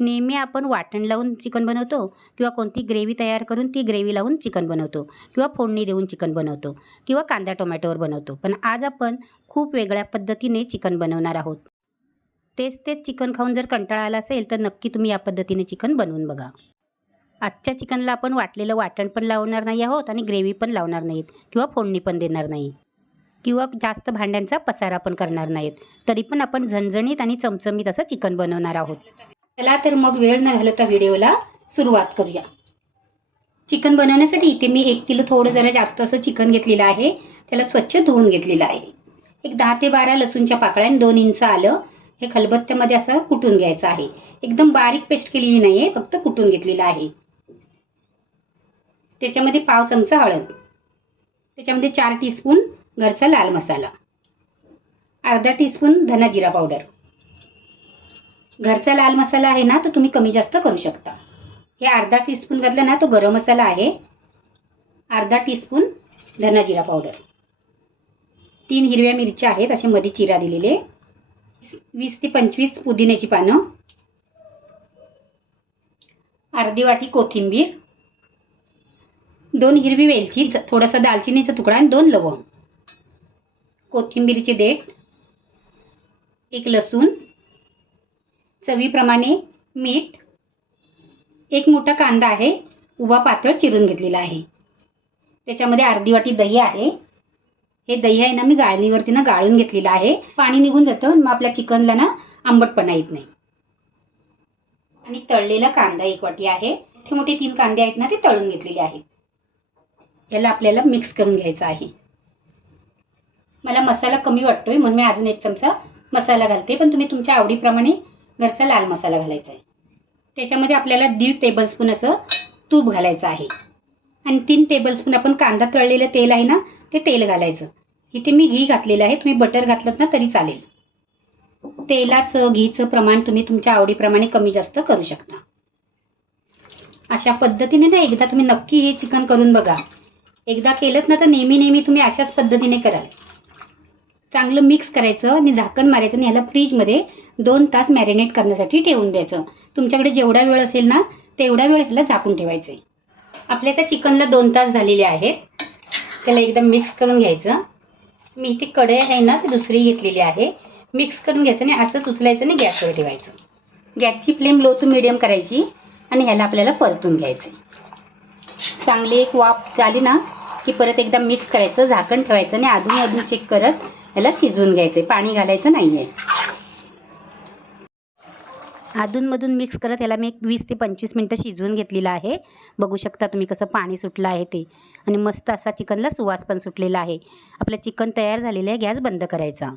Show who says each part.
Speaker 1: नेहमी आपण वाटण लावून चिकन बनवतो किंवा कोणती ग्रेव्ही तयार करून ती ग्रेव्ही लावून चिकन बनवतो किंवा फोडणी देऊन चिकन बनवतो किंवा कांदा टोमॅटोवर बनवतो. पण आज आपण खूप वेगळ्या पद्धतीने चिकन बनवणार आहोत. तेच तेच चिकन खाऊन जर कंटाळा आला असेल तर नक्की तुम्ही या पद्धतीने चिकन बनवून बघा. आजच्या चिकनला आपण वाटलेलं वाटण पण लावणार नाही आहोत आणि ग्रेव्ही पण लावणार नाहीत किंवा फोडणी पण देणार नाही. किंवा जास्त भांड्यांचा पसारा पण करणार नाहीत. तरी पण आपण झणझणीत आणि चमचमीत असं चिकन बनवणार आहोत. चला तर मग वेळ न घालवता व्हिडिओला सुरुवात करूया. चिकन बनवण्यासाठी इथे मी एक किलो थोडं जरा जास्त असं चिकन घेतलेलं आहे. त्याला स्वच्छ धुवून घेतलेलं आहे. एक दहा ते बारा लसूणच्या पाकळ्या दोन इंच आलं हे खलबत्त्यामध्ये असं कुटून घ्यायचं आहे. एकदम बारीक पेस्ट केलेली नाही आहे फक्त कुटून घेतलेलं आहे. त्याच्यामध्ये पाव चमचा हळद. त्याच्यामध्ये चार टीस्पून घरचा लाल मसाला. अर्धा टीस्पून धना जिरा पावडर घरचा लाल मसाला आहे ना तो तुम्ही कमी जास्त करू शकता. हे अर्धा टीस्पून घातलं ना तो गरम मसाला आहे. अर्धा टीस्पून धना जिरा पावडर तीन हिरव्या मिरच्या आहेत असे मध्ये चिरा दिलेले. वीस ते पंचवीस पुदिन्याची पानं. अर्धी वाटी कोथिंबीर. दोन हिरवी वेलची थोडासा दालचिनीचा तुकडा आणि दोन लवंग. कोथिंबीरचे देठ. एक लसूण. चवीप्रमाणे मीठ एक मोठा कांदा आहे उभा पातळ चिरून घेतलेला आहे. त्याच्यामध्ये अर्धी वाटी दही आहे. हे दही आहे ना मी गाळणीवरती ना गाळून घेतलेलं आहे. पाणी निघून जातं मग आपल्या चिकनला ना आंबटपणा येत नाही. आणि तळलेला कांदा एक वाटी आहे. मोठे मोठे तीन कांदे आहेत ना ते तळून घेतलेले आहेत. याला आपल्याला मिक्स करून घ्यायचं आहे. मला मसाला कमी वाटतोय म्हणून मी अजून एक चमचा मसाला घालते. पण तुम्ही तुमच्या आवडीप्रमाणे घरचा लाल मसाला घालायचा आहे. त्याच्यामध्ये आपल्याला दीड टेबलस्पून असं तूप घालायचं आहे. आणि तीन टेबलस्पून आपण कांदा तळलेलं तेल आहे ना ते तेल घालायचं. इथे मी घी घातलेलं आहे तुम्ही बटर घातलं ना तरी चालेल. तेलाचं घीचं प्रमाण तुम्ही तुमच्या आवडीप्रमाणे कमी जास्त करू शकता. अशा पद्धतीने ना एकदा तुम्ही नक्की हे चिकन करून बघा. एकदा केलं ना तर नेहमी नेहमी तुम्ही अशाच पद्धतीने कराल. चांगलं मिक्स करायचं आणि झाकण मारायचं आणि ह्याला फ्रीजमध्ये दोन तास मॅरिनेट करण्यासाठी ठेवून द्यायचं. तुमच्याकडे जेवढा वेळ असेल ना तेवढा वेळ ह्याला झाकून ठेवायचं आहे आपल्या त्या चिकनला दोन तास झालेले आहेत. त्याला एकदम मिक्स करून घ्यायचं. मी इथे कढई आहे ना ती दुसरी घेतलेली आहे. मिक्स करून घ्यायचं आणि असंच उचलायचं आणि गॅसवर ठेवायचं. गॅसची फ्लेम लो टू मिडियम करायची आणि ह्याला आपल्याला परतून घ्यायचं चांगली एक वाफ झाली ना की परत एकदा मिक्स करायचं झाकण ठेवायचं आणि अधून अधून चेक करत याला शिजवून घ्यायचं पाणी घालायचं नाही आहे अधूनमधून मिक्स करत याला मी एक वीस ते पंचवीस मिनटं शिजवून घेतलेलं आहे. बघू शकता तुम्ही कसं पाणी सुटलं आहे ते. आणि मस्त असा चिकनला सुवास पण सुटलेला आहे. आपलं चिकन तयार झालेलं आहे गॅस बंद करायचा.